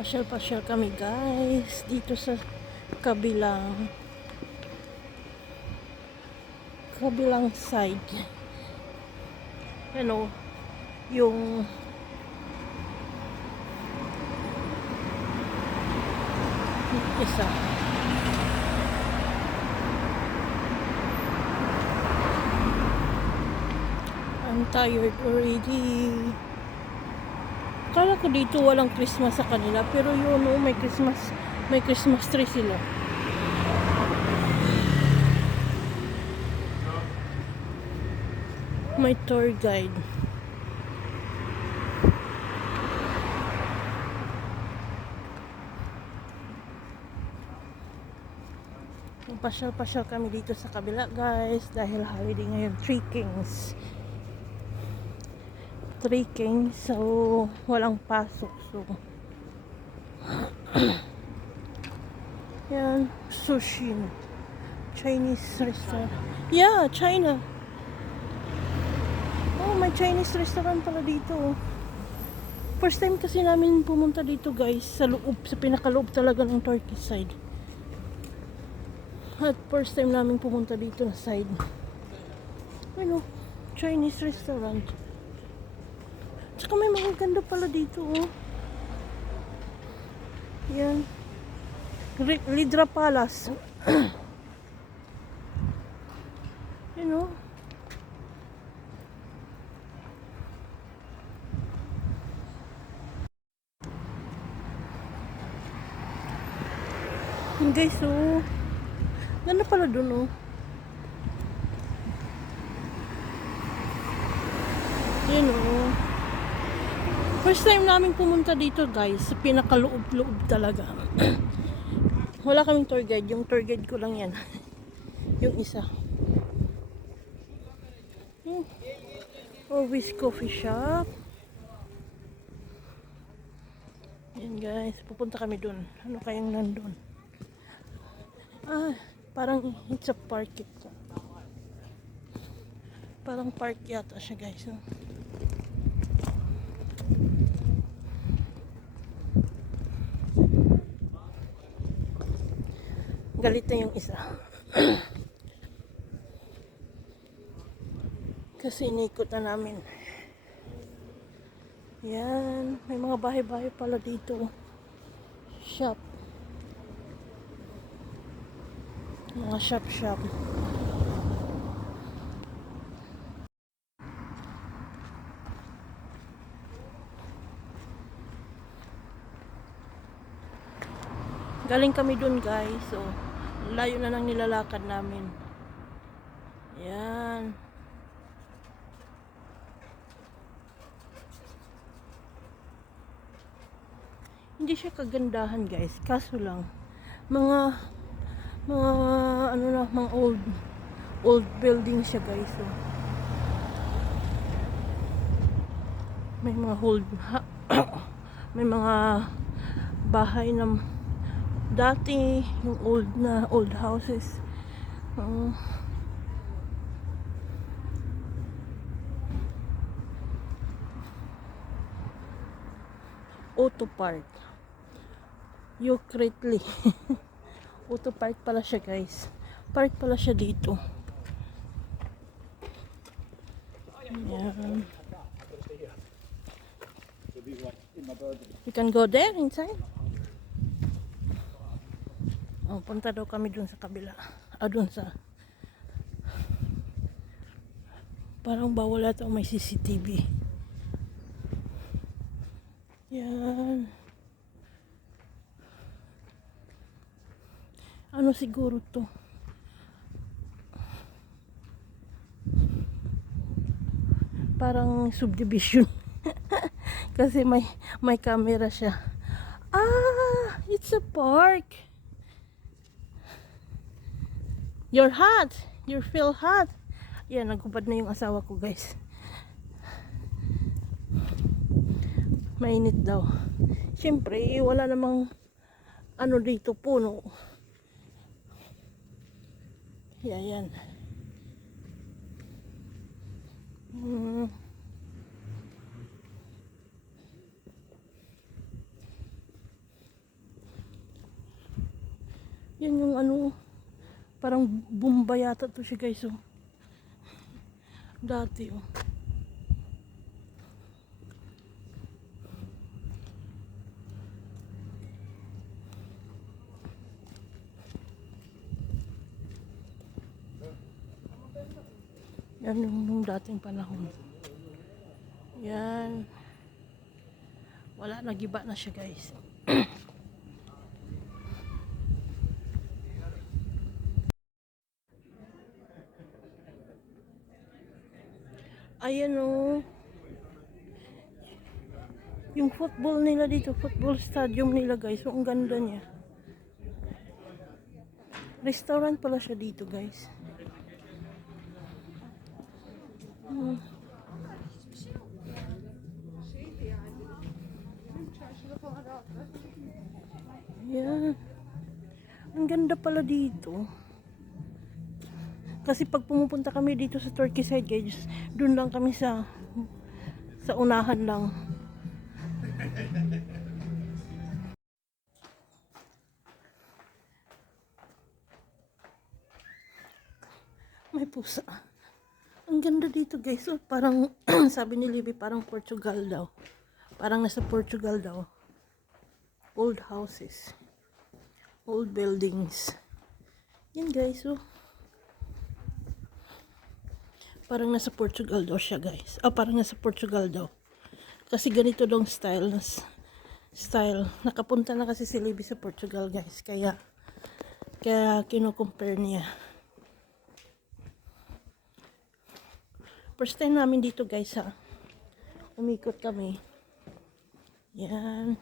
Pasyal-pasyal kami guys dito sa kabilang kabilang side. Ano, yung isa. I'm tired already. Kala ko dito walang Christmas sa kanila, pero yun oh, may Christmas, may Christmas tree sila. May tour guide. Pasyal-pasyal kami dito sa kabila guys dahil holiday ngayon, Three Kings. Three Kings, so walang pasok. So, yan, sushi. Chinese restaurant. Yeah, China. Oh, may Chinese restaurant pala dito. First time kasi namin pumunta dito guys, sa loob, sa pinakaloob talaga ng Turkey side. At first time namin pumunta dito na side. Ano, Chinese restaurant. Tsaka may mga ganda pala dito, oh. Yan. Lidra Palace. you know? Yun guys, oh. Ganda pala dun, oh. Yun, oh. First time namin pumunta dito, guys. Sa pinakaloob-loob talaga. Wala kaming tour guide. Yung tour guide ko lang yan. yung isa. Hmm. Always coffee shop. Yan guys, pupunta kami dun. Ano kayang nandun? Ah, parang it's a park ito. Parang park yata siya guys. oh. Galit na yung isa. Kasi inikot na namin. Yan. May mga bahay-bahay pala dito. Shop. Mga shop-shop. Galing kami dun guys. So, layo na nang nilalakad namin. Yan. Hindi siya kagandahan guys. Kaso lang, mga, mga, ano na, mga old, old building siya guys. So, may mga old, may mga bahay na dati yung old na old houses. Uh, auto park. Ukritly auto park pala siya guys. Park pala siya dito. Ayan. you can go there inside Oh, punta daw kami dun sa kabila. Ah, dun sa... Parang bawal ata may CCTV. Yan. Ano siguro to? Parang subdivision. Kasi may may camera siya. Ah, it's a park. You're hot. You feel hot. Yan, nagkubad na yung asawa ko, guys. Mainit daw. Siyempre, wala namang ano dito, puno. Yan, yan. Hmm. Yan yung ano, parang bumba yata to siya guys. Oh. Dati oh. Yan yung nung dating panahon. Yan. Wala, nagiba na siya guys. Ayan o. Yung football nila dito, football stadium nila guys. Ang ganda niya. Restaurant pala siya dito guys. Hmm. Ang ganda pala dito. Kasi pag pumupunta kami dito sa Turkey side guys, doon lang kami sa sa unahan lang. May pusa. Ang ganda dito guys. Oh, parang sabi ni Libby parang Portugal daw. Parang nasa Portugal daw. Old houses. Old buildings. Yan guys. Oh. Parang nasa Portugal daw siya guys. Ah, parang nasa Portugal daw. Kasi ganito daw style. Style. Nakapunta na kasi si Libby sa Portugal guys. Kaya, kaya kino-compare niya. First time namin dito guys ha. Umikot kami. Yan.